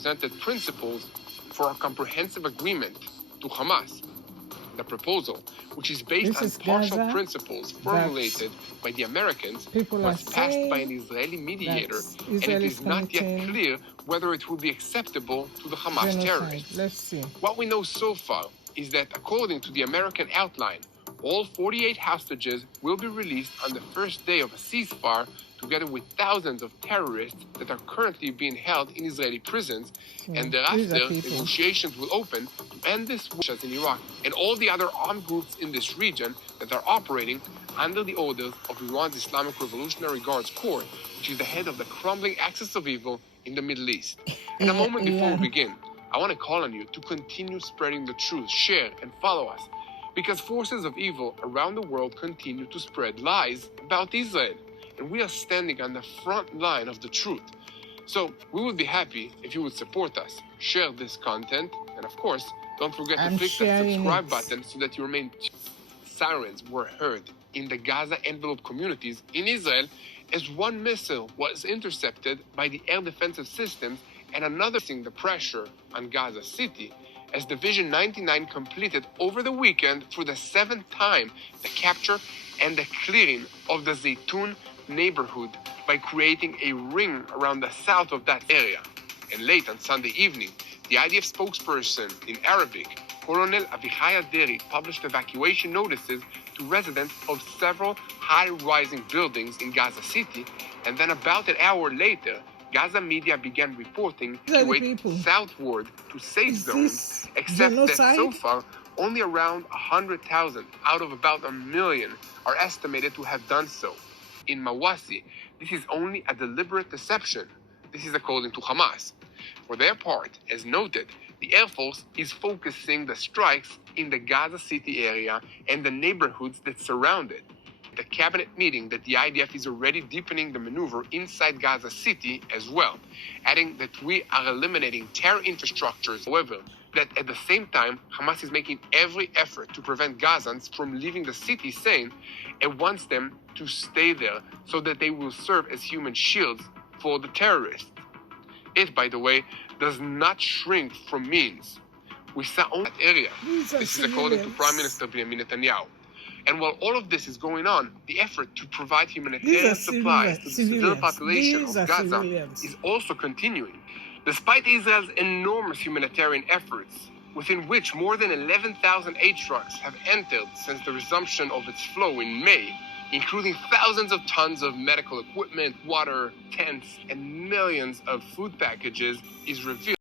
presented principles for a comprehensive agreement to Hamas. The proposal, which is based on partial Gaza principles formulated by the Americans, was passed by an Israeli mediator, and it is not yet clear whether it will be acceptable to the Hamas terrorists. Let's see. What we know so far is that, according to the American outline, all 48 hostages will be released on the first day of a ceasefire, together with thousands of terrorists that are currently being held in Israeli prisons, and thereafter negotiations will open to end this war in Iraq and all the other armed groups in this region that are operating under the orders of Iran's Islamic Revolutionary Guards Corps, which is the head of the crumbling axis of evil in the Middle East. And a moment before we begin, I want to call on you to continue spreading the truth, share, and follow us, because forces of evil around the world continue to spread lies about Israel, and we are standing on the front line of the truth. So we would be happy if you would support us, share this content, and of course, don't forget to click that subscribe button so that you remain tuned. Sirens were heard in the Gaza envelope communities in Israel as one missile was intercepted by the air defensive systems and another seeing the pressure on Gaza City, as Division 99 completed over the weekend for the 7th time the capture and the clearing of the Zaytun neighborhood by creating a ring around the south of that area. And late on Sunday evening, the IDF spokesperson in Arabic, Colonel Avichai Aderi, published evacuation notices to residents of several high-rising buildings in Gaza City, and then about an hour later, Gaza media began reporting to wait southward to safe zones, except that so far, only around 100,000 out of about 1 million are estimated to have done so. In Mawasi, this is only a deliberate deception. This is according to Hamas. For their part, as noted, the Air Force is focusing the strikes in the Gaza City area and the neighborhoods that surround it. The cabinet meeting that the IDF is already deepening the maneuver inside Gaza City as well, adding that we are eliminating terror infrastructures. However, that at the same time, Hamas is making every effort to prevent Gazans from leaving the city sane and wants them to stay there so that they will serve as human shields for the terrorists. It, by the way, does not shrink from means. We saw only that area. This is according to Prime Minister Benjamin Netanyahu. And while all of this is going on, the effort to provide humanitarian supplies to the civilian population of Gaza is also continuing. Despite Israel's enormous humanitarian efforts, within which more than 11,000 aid trucks have entered since the resumption of its flow in May, including thousands of tons of medical equipment, water, tents, and millions of food packages, is revealed